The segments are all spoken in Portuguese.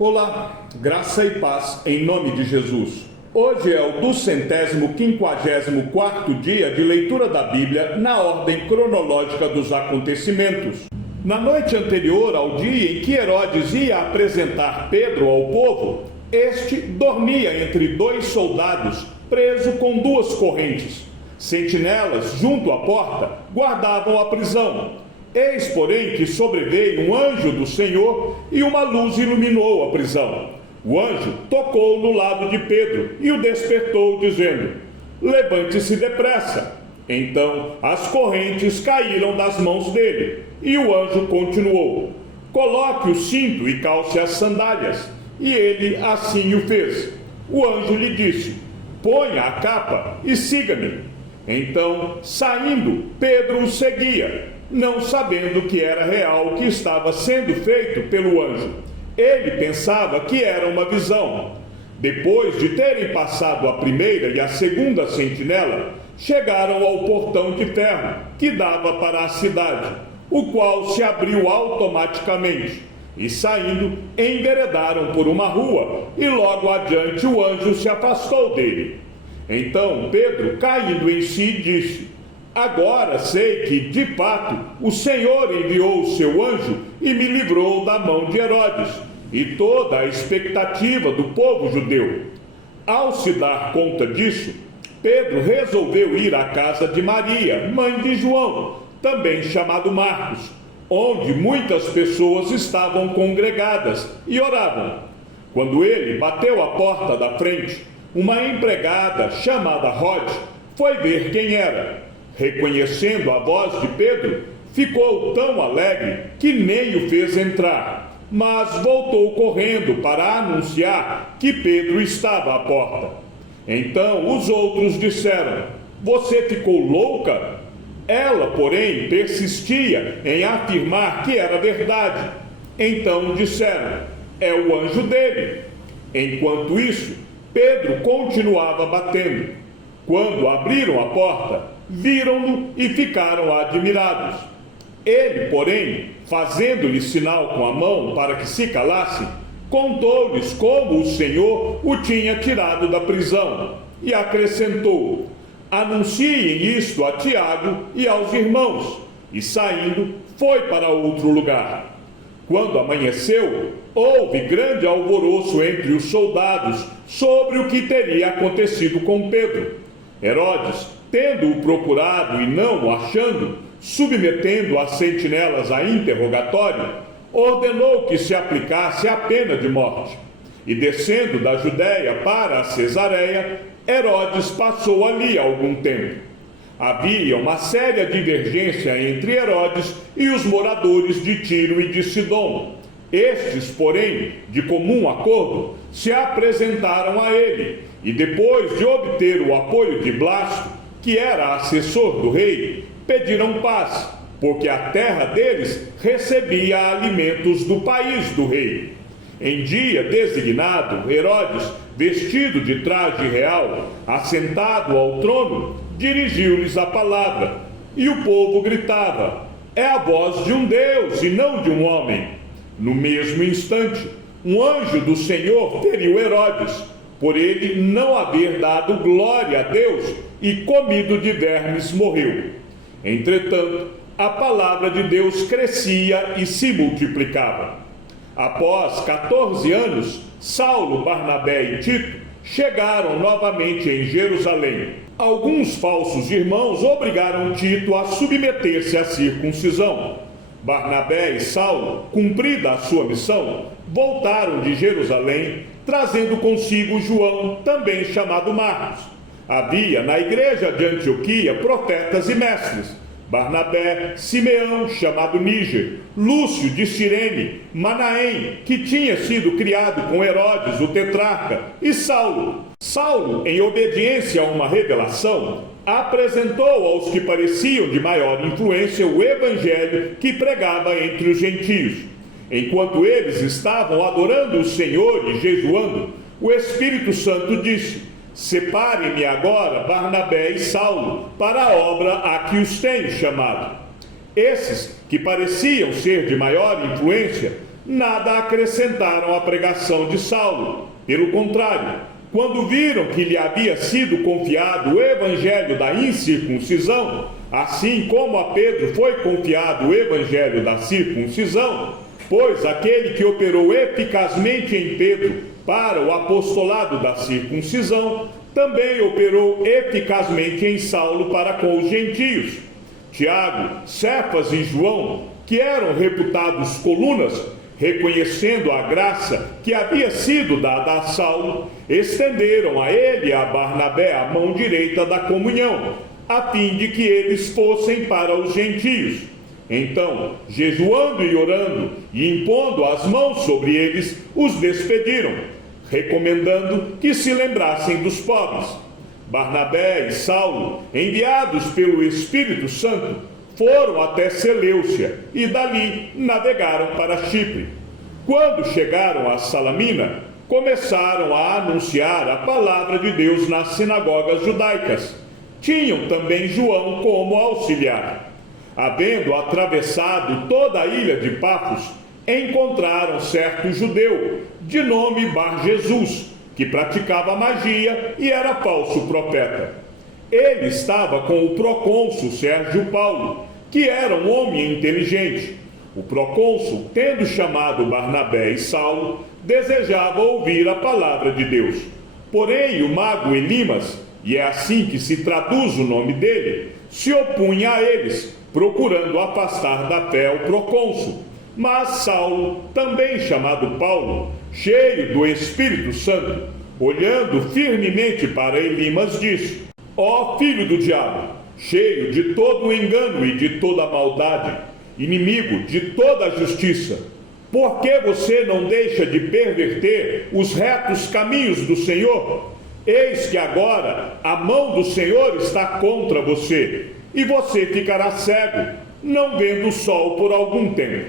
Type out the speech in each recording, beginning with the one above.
Olá, graça e paz em nome de Jesus. Hoje é o 254º dia de leitura da Bíblia na ordem cronológica dos acontecimentos. Na noite anterior ao dia em que Herodes ia apresentar Pedro ao povo, este dormia entre dois soldados, preso com duas correntes. Sentinelas junto à porta guardavam a prisão. Eis, porém, que sobreveio um anjo do Senhor e uma luz iluminou a prisão. O anjo tocou no lado de Pedro e o despertou, dizendo: levante-se depressa. Então as correntes caíram das mãos dele, e o anjo continuou: coloque o cinto e calce as sandálias. E ele assim o fez. O anjo lhe disse: ponha a capa e siga-me. Então, saindo, Pedro o seguia, não sabendo que era real o que estava sendo feito pelo anjo. Ele pensava que era uma visão. Depois de terem passado a primeira e a segunda sentinela, chegaram ao portão de ferro que dava para a cidade, o qual se abriu automaticamente. E saindo, enveredaram por uma rua, e logo adiante o anjo se afastou dele. Então Pedro, caindo em si, disse: agora sei que, de fato, o Senhor enviou o seu anjo e me livrou da mão de Herodes e toda a expectativa do povo judeu. Ao se dar conta disso, Pedro resolveu ir à casa de Maria, mãe de João, também chamado Marcos, onde muitas pessoas estavam congregadas e oravam. Quando ele bateu a porta da frente, uma empregada chamada Rod foi ver quem era. Reconhecendo a voz de Pedro, ficou tão alegre que nem o fez entrar, mas voltou correndo para anunciar que Pedro estava à porta. Então os outros disseram: você ficou louca? Ela, porém, persistia em afirmar que era verdade. Então disseram: é o anjo dele. Enquanto isso, Pedro continuava batendo. Quando abriram a porta, viram-no e ficaram admirados. Ele, porém, fazendo-lhe sinal com a mão para que se calassem, contou-lhes como o Senhor o tinha tirado da prisão e acrescentou: anunciem isto a Tiago e aos irmãos. E saindo, foi para outro lugar. Quando amanheceu, houve grande alvoroço entre os soldados sobre o que teria acontecido com Pedro. Herodes, tendo-o procurado e não o achando, submetendo as sentinelas a interrogatório, ordenou que se aplicasse a pena de morte. E descendo da Judéia para a Cesareia, Herodes passou ali algum tempo. Havia uma séria divergência entre Herodes e os moradores de Tiro e de Sidom. Estes, porém, de comum acordo, se apresentaram a ele, e depois de obter o apoio de Blasto, que era assessor do rei, pediram paz, porque a terra deles recebia alimentos do país do rei. Em dia designado, Herodes, vestido de traje real, assentado ao trono, dirigiu-lhes a palavra, e o povo gritava: é a voz de um Deus e não de um homem. No mesmo instante, um anjo do Senhor feriu Herodes, por ele não haver dado glória a Deus, e comido de vermes morreu. Entretanto, a palavra de Deus crescia e se multiplicava. Após 14 anos, Saulo, Barnabé e Tito chegaram novamente em Jerusalém. Alguns falsos irmãos obrigaram Tito a submeter-se à circuncisão. Barnabé e Saulo, cumprida a sua missão, voltaram de Jerusalém, trazendo consigo João, também chamado Marcos. Havia na igreja de Antioquia profetas e mestres: Barnabé, Simeão, chamado Níger, Lúcio de Cirene, Manaém, que tinha sido criado com Herodes, o tetrarca, e Saulo. Saulo, em obediência a uma revelação, apresentou aos que pareciam de maior influência o evangelho que pregava entre os gentios. Enquanto eles estavam adorando o Senhor e jejuando, o Espírito Santo disse: separe-me agora Barnabé e Saulo para a obra a que os tenho chamado. Esses, que pareciam ser de maior influência, nada acrescentaram à pregação de Saulo. Pelo contrário, quando viram que lhe havia sido confiado o evangelho da incircuncisão, assim como a Pedro foi confiado o evangelho da circuncisão, pois aquele que operou eficazmente em Pedro para o apostolado da circuncisão, também operou eficazmente em Saulo para com os gentios. Tiago, Cefas e João, que eram reputados colunas, reconhecendo a graça que havia sido dada a Saulo, estenderam a ele e a Barnabé a mão direita da comunhão, a fim de que eles fossem para os gentios. Então, jejuando e orando, e impondo as mãos sobre eles, os despediram, recomendando que se lembrassem dos pobres. Barnabé e Saulo, enviados pelo Espírito Santo, foram até Seleucia e dali navegaram para Chipre. Quando chegaram a Salamina, começaram a anunciar a palavra de Deus nas sinagogas judaicas. Tinham também João como auxiliar. Havendo atravessado toda a ilha de Pafos, encontraram certo judeu, de nome Bar-Jesus, que praticava magia e era falso profeta. Ele estava com o procônsul Sérgio Paulo, que era um homem inteligente. O procônsul, tendo chamado Barnabé e Saulo, desejava ouvir a palavra de Deus. Porém, o mago Elimas, e é assim que se traduz o nome dele, se opunha a eles, procurando afastar da fé o procônsul. Mas Saulo, também chamado Paulo, cheio do Espírito Santo, olhando firmemente para Elimas, disse: Ó filho do diabo, cheio de todo o engano e de toda a maldade, inimigo de toda a justiça, por que você não deixa de perverter os retos caminhos do Senhor? Eis que agora a mão do Senhor está contra você, e você ficará cego, não vendo o sol por algum tempo.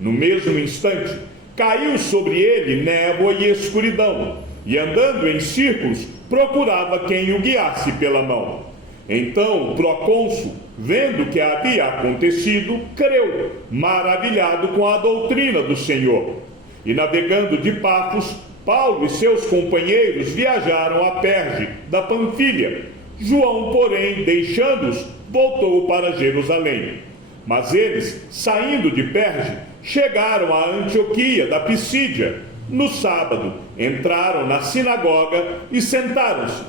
No mesmo instante, caiu sobre ele névoa e escuridão, e andando em círculos, procurava quem o guiasse pela mão. Então o procônsul, vendo o que havia acontecido, creu, maravilhado com a doutrina do Senhor. E navegando de Pafos, Paulo e seus companheiros viajaram a Perge, da Panfilha. João, porém, deixando-os, voltou para Jerusalém. Mas eles, saindo de Perge, chegaram a Antioquia da Pisídia. No sábado, entraram na sinagoga e sentaram-se.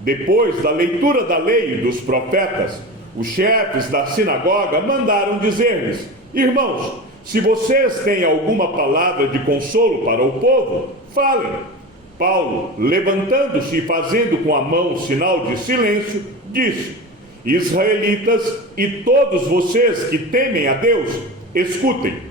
Depois da leitura da lei e dos profetas, os chefes da sinagoga mandaram dizer-lhes: Irmãos, se vocês têm alguma palavra de consolo para o povo, falem. Paulo, levantando-se e fazendo com a mão sinal de silêncio, disse: Israelitas e todos vocês que temem a Deus, escutem.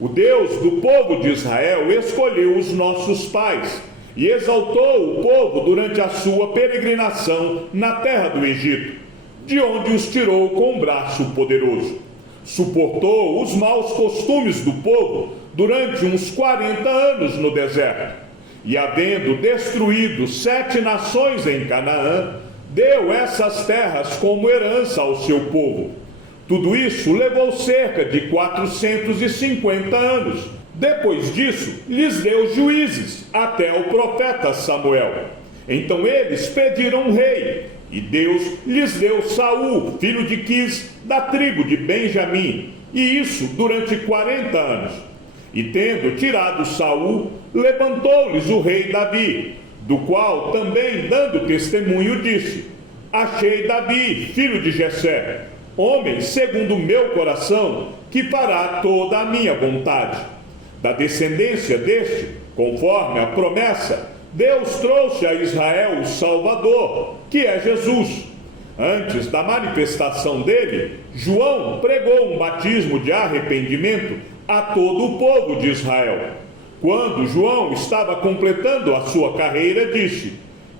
O Deus do povo de Israel escolheu os nossos pais e exaltou o povo durante a sua peregrinação na terra do Egito, de onde os tirou com um braço poderoso. Suportou os maus costumes do povo durante uns 40 anos no deserto. E havendo destruído 7 nações em Canaã, deu essas terras como herança ao seu povo. Tudo isso levou cerca de 450 anos. Depois disso, lhes deu juízes, até o profeta Samuel. Então eles pediram um rei, e Deus lhes deu Saul, filho de Quis, da tribo de Benjamim, e isso durante 40 anos. E tendo tirado Saul, levantou-lhes o rei Davi, do qual também, dando testemunho, disse: Achei Davi, filho de Jessé, homem segundo o meu coração, que fará toda a minha vontade. Da descendência deste, conforme a promessa, Deus trouxe a Israel o Salvador, que é Jesus. Antes da manifestação dele, João pregou um batismo de arrependimento a todo o povo de Israel. Quando João estava completando a sua carreira, disse: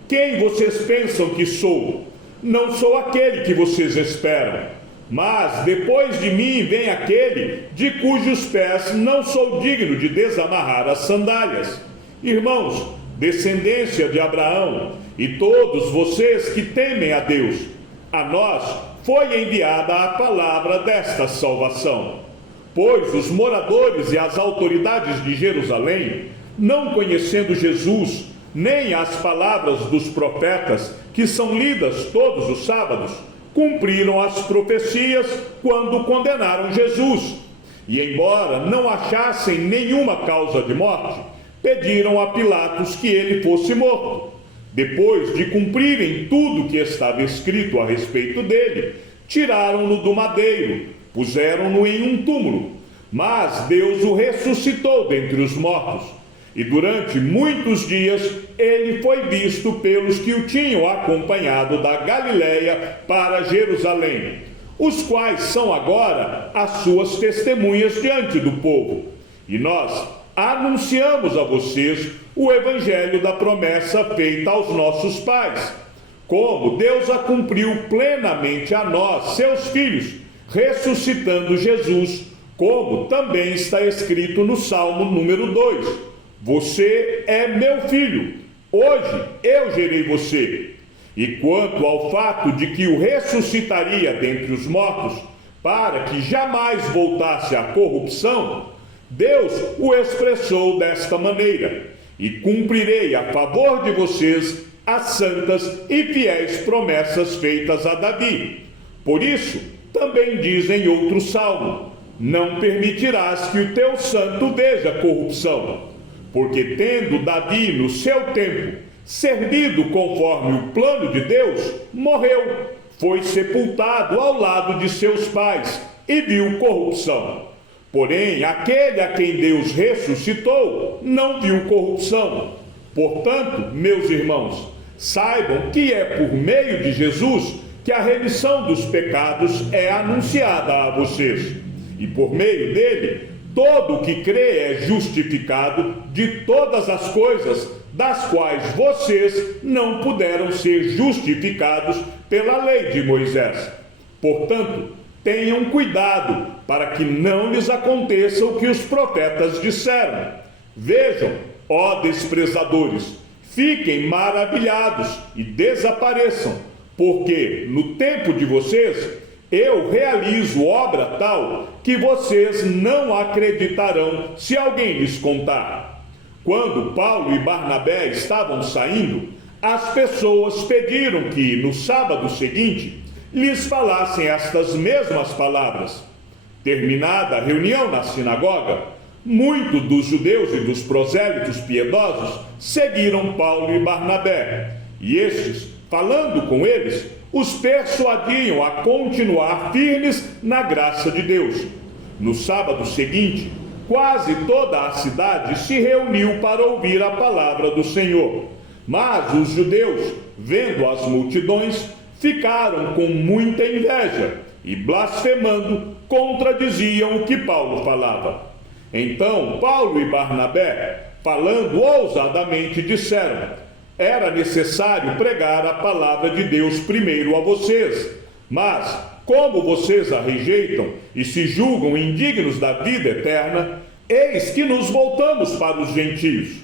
Quem vocês pensam que sou? Não sou aquele que vocês esperam. Mas depois de mim vem aquele de cujos pés não sou digno de desamarrar as sandálias. Irmãos, descendência de Abraão, e todos vocês que temem a Deus, a nós foi enviada a palavra desta salvação. pois os moradores e as autoridades de Jerusalém, não conhecendo Jesus, nem as palavras dos profetas, que são lidas todos os sábados, cumpriram as profecias quando condenaram Jesus. E embora não achassem nenhuma causa de morte, pediram a Pilatos que ele fosse morto. Depois de cumprirem tudo que estava escrito a respeito dele, tiraram-no do madeiro, puseram-no em um túmulo. Mas Deus o ressuscitou dentre os mortos. E durante muitos dias ele foi visto pelos que o tinham acompanhado da Galiléia para Jerusalém, os quais são agora as suas testemunhas diante do povo. E nós anunciamos a vocês o evangelho da promessa feita aos nossos pais, como Deus a cumpriu plenamente a nós, seus filhos, ressuscitando Jesus, como também está escrito no Salmo número 2. Você é meu filho, hoje eu gerei você. E quanto ao fato de que o ressuscitaria dentre os mortos, para que jamais voltasse à corrupção, Deus o expressou desta maneira: e cumprirei a favor de vocês as santas e fiéis promessas feitas a Davi. Por isso, também diz em outro salmo: não permitirás que o teu santo veja corrupção. Porque tendo Davi no seu tempo servido conforme o plano de Deus, morreu, foi sepultado ao lado de seus pais e viu corrupção. Porém, aquele a quem Deus ressuscitou não viu corrupção. Portanto, meus irmãos, saibam que é por meio de Jesus que a remissão dos pecados é anunciada a vocês. E por meio dele, todo o que crê é justificado de todas as coisas das quais vocês não puderam ser justificados pela lei de Moisés. Portanto, tenham cuidado para que não lhes aconteça o que os profetas disseram. Vejam, ó desprezadores, fiquem maravilhados e desapareçam, porque no tempo de vocês eu realizo obra tal que vocês não acreditarão se alguém lhes contar. Quando Paulo e Barnabé estavam saindo, as pessoas pediram que, no sábado seguinte, lhes falassem estas mesmas palavras. Terminada a reunião na sinagoga, muitos dos judeus e dos prosélitos piedosos seguiram Paulo e Barnabé, e estes, falando com eles, os persuadiam a continuar firmes na graça de Deus. No sábado seguinte, quase toda a cidade se reuniu para ouvir a palavra do Senhor. Mas os judeus, vendo as multidões, ficaram com muita inveja e, blasfemando, contradiziam o que Paulo falava. Então Paulo e Barnabé, falando ousadamente, disseram: era necessário pregar a palavra de Deus primeiro a vocês, mas, como vocês a rejeitam e se julgam indignos da vida eterna, eis que nos voltamos para os gentios,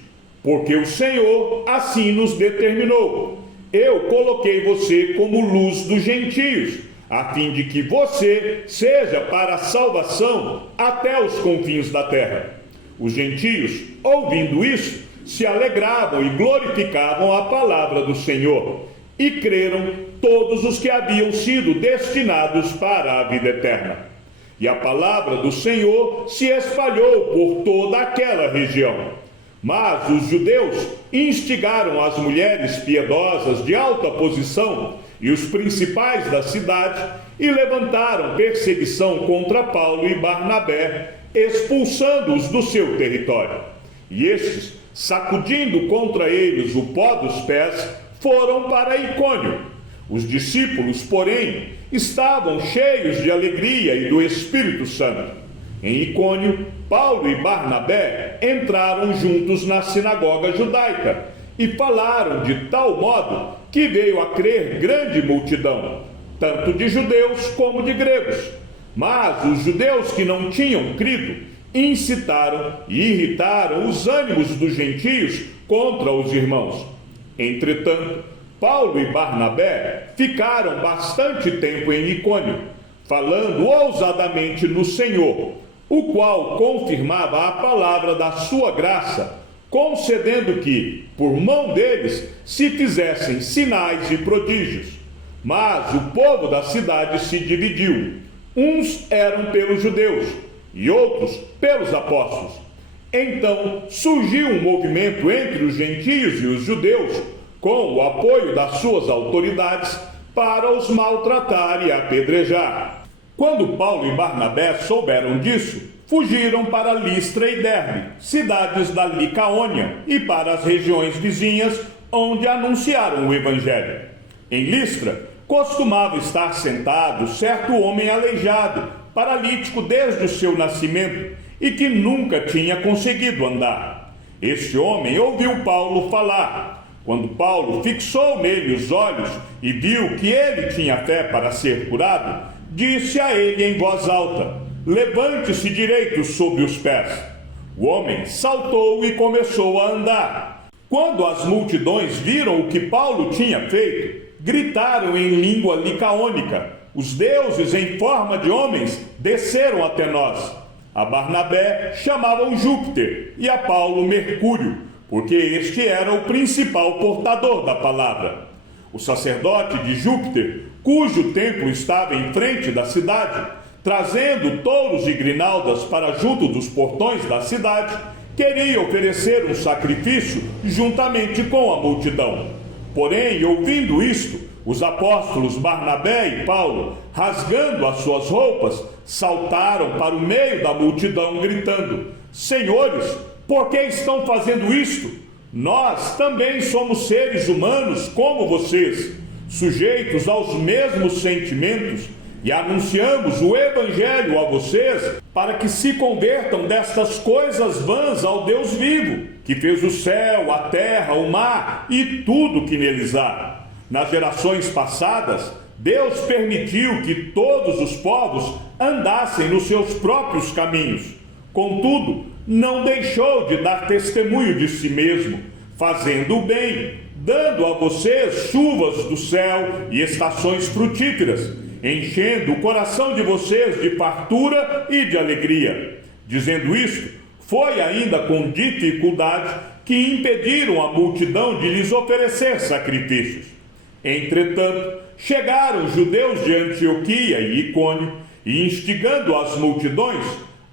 porque o Senhor assim nos determinou. Eu coloquei você como luz dos gentios, a fim de que você seja para a salvação até os confins da terra. Os gentios, ouvindo isso, se alegravam e glorificavam a palavra do Senhor, e creram todos os que haviam sido destinados para a vida eterna. E a palavra do Senhor se espalhou por toda aquela região. Mas os judeus instigaram as mulheres piedosas de alta posição e os principais da cidade e levantaram perseguição contra Paulo e Barnabé, expulsando-os do seu território. E estes, sacudindo contra eles o pó dos pés, foram para Icônio. Os discípulos, porém, estavam cheios de alegria e do Espírito Santo. Em Icônio, Paulo e Barnabé entraram juntos na sinagoga judaica e falaram de tal modo que veio a crer grande multidão, tanto de judeus como de gregos. Mas os judeus que não tinham crido incitaram e irritaram os ânimos dos gentios contra os irmãos. Entretanto, Paulo e Barnabé ficaram bastante tempo em Icônio, falando ousadamente no Senhor, o qual confirmava a palavra da sua graça, concedendo que, por mão deles, se fizessem sinais e prodígios. Mas o povo da cidade se dividiu. Uns eram pelos judeus e outros pelos apóstolos. Então surgiu um movimento entre os gentios e os judeus, com o apoio das suas autoridades, para os maltratar e apedrejar. Quando Paulo e Barnabé souberam disso, fugiram para Listra e Derbe, cidades da Licaônia, e para as regiões vizinhas, onde anunciaram o evangelho. Em Listra, costumava estar sentado certo homem aleijado, paralítico desde o seu nascimento, e que nunca tinha conseguido andar. Este homem ouviu Paulo falar. Quando Paulo fixou nele os olhos e viu que ele tinha fé para ser curado, disse a ele em voz alta: levante-se direito sobre os pés. O homem saltou e começou a andar. Quando as multidões viram o que Paulo tinha feito, gritaram em língua licaônica: os deuses em forma de homens desceram até nós. A Barnabé chamavam Júpiter e a Paulo Mercúrio, porque este era o principal portador da palavra. O sacerdote de Júpiter, cujo templo estava em frente da cidade, trazendo touros e grinaldas para junto dos portões da cidade, queria oferecer um sacrifício juntamente com a multidão. Porém, ouvindo isto, os apóstolos Barnabé e Paulo, rasgando as suas roupas, saltaram para o meio da multidão, gritando: Senhores, por que estão fazendo isto? Nós também somos seres humanos como vocês, sujeitos aos mesmos sentimentos, e anunciamos o Evangelho a vocês para que se convertam destas coisas vãs ao Deus vivo, que fez o céu, a terra, o mar e tudo que neles há. Nas gerações passadas, Deus permitiu que todos os povos andassem nos seus próprios caminhos. Contudo, não deixou de dar testemunho de si mesmo, fazendo o bem, dando a vocês chuvas do céu e estações frutíferas, enchendo o coração de vocês de fartura e de alegria. Dizendo isto, foi ainda com dificuldade que impediram a multidão de lhes oferecer sacrifícios. Entretanto, chegaram judeus de Antioquia e Icônio, e instigando as multidões,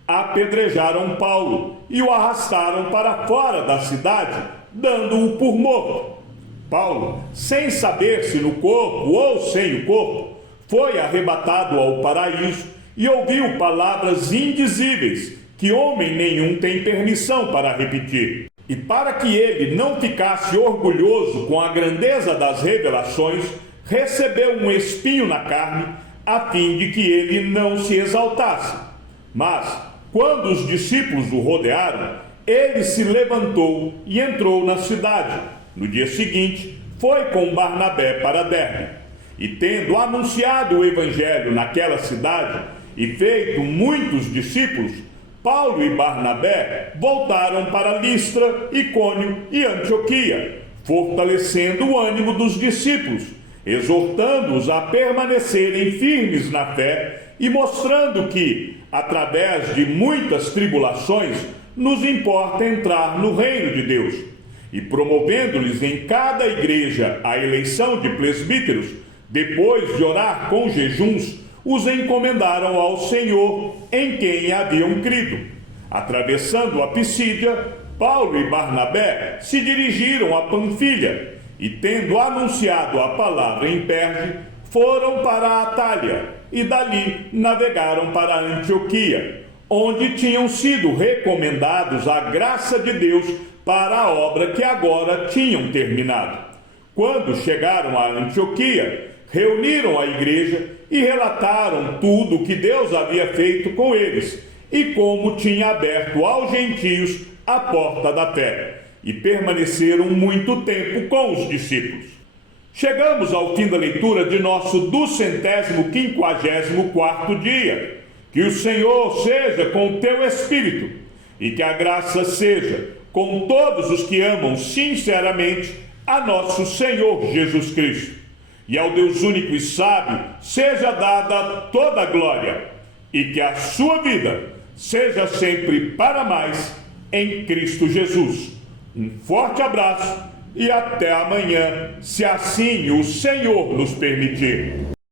apedrejaram Paulo e o arrastaram para fora da cidade, dando-o por morto. Paulo, sem saber se no corpo ou sem o corpo, foi arrebatado ao paraíso e ouviu palavras indizíveis que homem nenhum tem permissão para repetir. E para que ele não ficasse orgulhoso com a grandeza das revelações, recebeu um espinho na carne, a fim de que ele não se exaltasse. Mas, quando os discípulos o rodearam, ele se levantou e entrou na cidade. No dia seguinte, foi com Barnabé para Derbe. E tendo anunciado o evangelho naquela cidade e feito muitos discípulos, Paulo e Barnabé voltaram para Listra, Icônio e Antioquia, fortalecendo o ânimo dos discípulos, exortando-os a permanecerem firmes na fé e mostrando que, através de muitas tribulações, nos importa entrar no reino de Deus, e promovendo-lhes em cada igreja a eleição de presbíteros, depois de orar com jejuns, os encomendaram ao Senhor, em quem haviam crido. Atravessando a Pisídia, Paulo e Barnabé se dirigiram a Panfilha, e tendo anunciado a palavra em Perge, foram para a Atália, e dali navegaram para Antioquia, onde tinham sido recomendados à graça de Deus para a obra que agora tinham terminado. Quando chegaram a Antioquia, reuniram a igreja e relataram tudo o que Deus havia feito com eles e como tinha aberto aos gentios a porta da fé, e permaneceram muito tempo com os discípulos. Chegamos ao fim da leitura de nosso 254º dia. Que o Senhor seja com o teu espírito, e que a graça seja com todos os que amam sinceramente a nosso Senhor Jesus Cristo. E ao Deus único e sábio seja dada toda a glória, e que a sua vida seja sempre para mais em Cristo Jesus. Um forte abraço e até amanhã, se assim o Senhor nos permitir.